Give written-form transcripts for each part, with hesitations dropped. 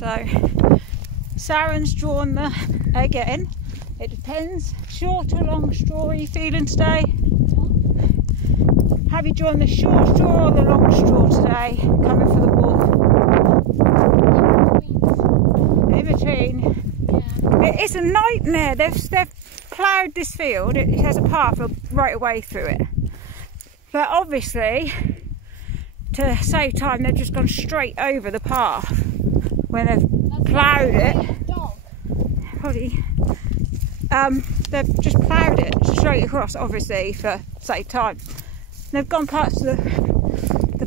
So Sharon's drawn the, again, it depends, short or long straw are you feeling today? Have you drawn the short straw or the long straw today, coming for the walk? In between. Yeah. It is a nightmare. They've ploughed this field. It has a path right away through it. But obviously, to save time, they've just gone straight over the path when they've ploughed it. Probably. They've just ploughed it straight across, obviously, for save time. They've gone past the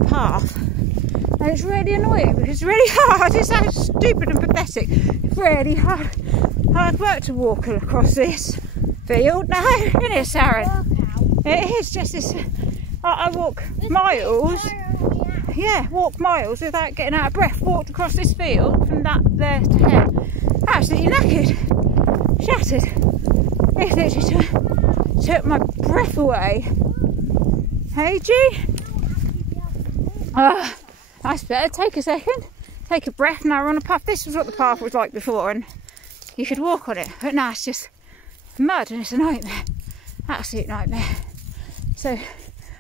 path, and it's really annoying because it's really hard. It sounds stupid and pathetic. It's really hard work to walk across this field now, isn't it, Sharon? It is just this. I walk miles. Yeah, walk miles without getting out of breath. Walked across this field from that there to here. Absolutely knackered, shattered. It literally took my breath away. Hey G? That's better. Take a second. Take a breath. Now we're on a path. This was what the path was like before, and you could walk on it. But now it's just mud and it's a nightmare. Absolute nightmare. So,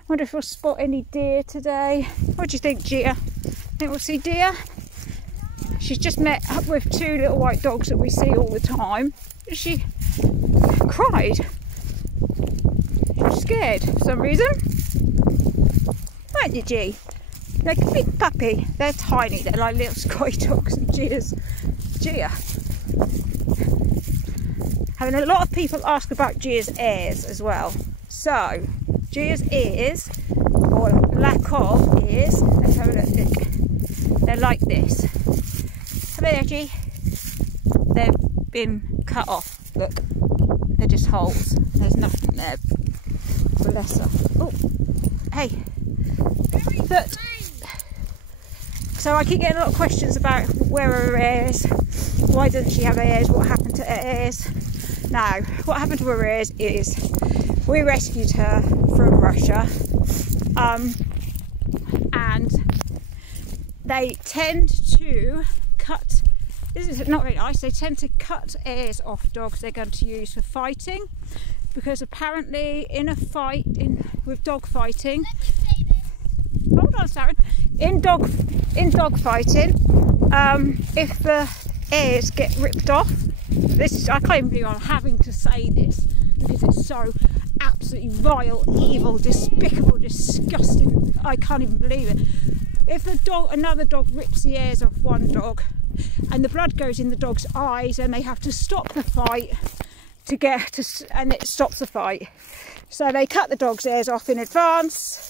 wonder if we'll spot any deer today. What do you think, Gia? Think we'll see deer? She's just met up with two little white dogs that we see all the time. She cried. She was scared for some reason. Weren't you, G? They're a big puppy. They're tiny. They're like little Scotty dogs. And Gia. Having a lot of people ask about Gia's ears as well. So, Gia's ears, or lack of ears, let's have a look. They're like this. Come here, G. They've been cut off. Look, they're just holes. There's nothing there. Bless her. Oh, hey. But, so I keep getting a lot of questions about where are her ears, why doesn't she have ears, what happened to her ears. Now, what happened to her ears is we rescued her from Russia, and they tend to cut, this is not very nice, they tend to cut ears off dogs they're going to use for fighting, because apparently in a fight with dog fighting, hold on, Sharon. In dog fighting, if the ears get ripped off, I can't believe I'm having to say this because it's so absolutely vile, evil, despicable, disgusting. I can't even believe it. If another dog rips the ears off one dog, and the blood goes in the dog's eyes, and they have to stop the fight and it stops the fight. So they cut the dog's ears off in advance,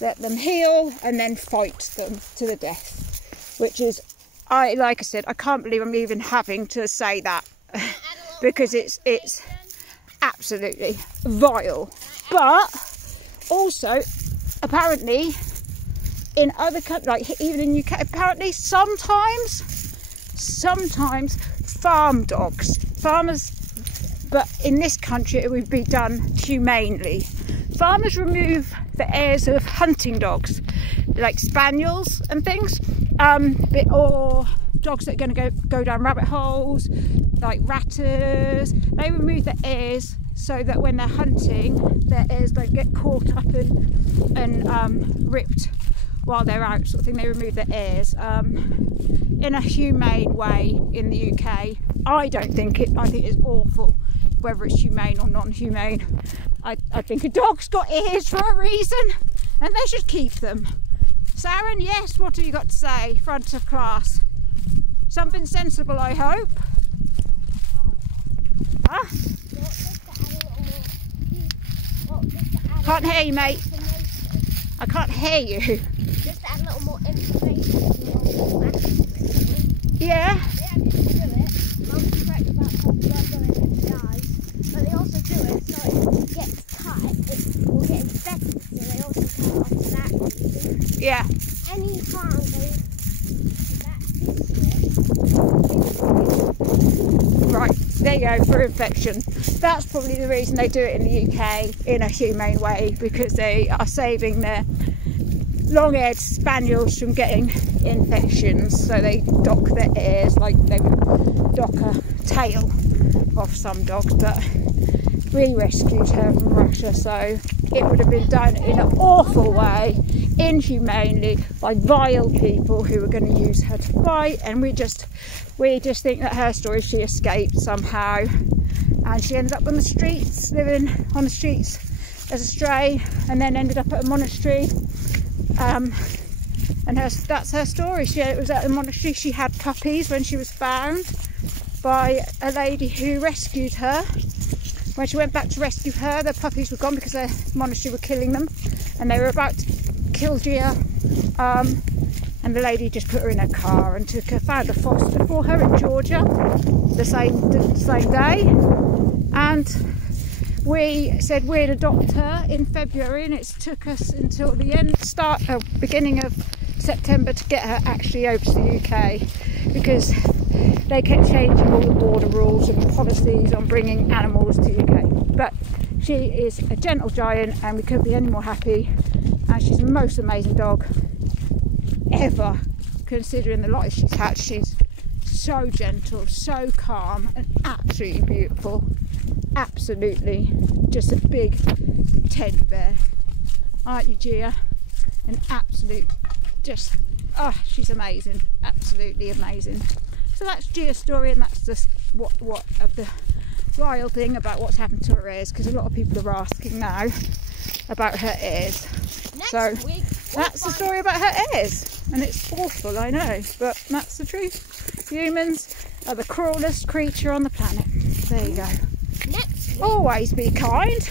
let them heal, and then fight them to the death. Which is, like I said, I can't believe I'm even having to say that because it's absolutely vile. But also, apparently, in other countries, like even in UK, apparently sometimes farm dogs, but in this country it would be done humanely. Farmers remove the ears of hunting dogs, like spaniels and things, or dogs that are going to go down rabbit holes, like ratters. They remove the ears so that when they're hunting, their ears don't get caught up and ripped while they're out, sort of thing. They remove their ears in a humane way in the UK. I think it's awful, whether it's humane or non-humane. I think a dog's got ears for a reason, and they should keep them. Sharon, yes, what have you got to say, front of class? Something sensible, I hope. Huh? Can't hear you, mate. I can't hear you. Just add a little more information. Yeah. They actually do it. I'm correct about how blood going and dies. But they also do it so if it gets cut, it will get infected. So they also cut off that reason. Yeah. Any harm they Right, there you go, for infection. That's probably the reason they do it in the UK in a humane way, because they are saving their long-haired spaniels from getting infections, so they dock their ears like they would dock a tail off some dogs. But we rescued her from Russia, so it would have been done in an awful way, inhumanely, by vile people who were going to use her to fight. And we just think that her story, she escaped somehow, and she ended up on the streets, living on the streets as a stray, and then ended up at a monastery. And that's her story. She was at the monastery. She had puppies when she was found by a lady who rescued her. When she went back to rescue her, the puppies were gone because the monastery were killing them, and they were about to kill Gia. And the lady just put her in her car and found a foster for her in Georgia the same day. And we said we'd adopt her in February, and it took us until the beginning of September to get her actually over to the UK, because they kept changing all the border rules and policies on bringing animals to the UK. But she is a gentle giant, and we couldn't be any more happy, and she's the most amazing dog ever, considering the life she's had. She's so gentle, so calm, and absolutely beautiful. Absolutely just a big teddy bear, aren't you, Gia? An absolute, just, oh, she's amazing, absolutely amazing. So that's Gia's story, and that's just what of the wild thing about what's happened to her ears, because a lot of people are asking now about her ears. Next week, that's the story about her ears, and it's awful, I know, but that's the truth. Humans are the cruelest creature on the planet. There you go. Next week. Always be kind,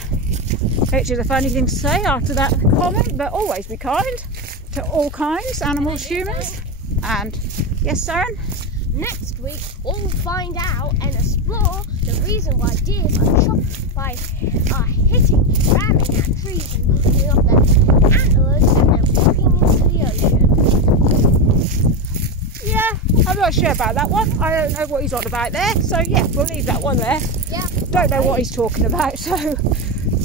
which is a funny thing to say after that comment, but always be kind to all kinds, animals, humans, and yes, Saren? Next week, we'll find out and explore the reason why deers are chopped by hitting, ramming at trees and pulling off their antlers and then walking into the ocean. Yeah, I'm not sure about that one. I don't know what he's on about there. So yeah, we'll leave that one there. Yeah. Don't know what he's talking about. So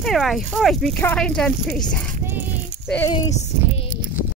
anyway, always be kind and peace. Peace. Peace.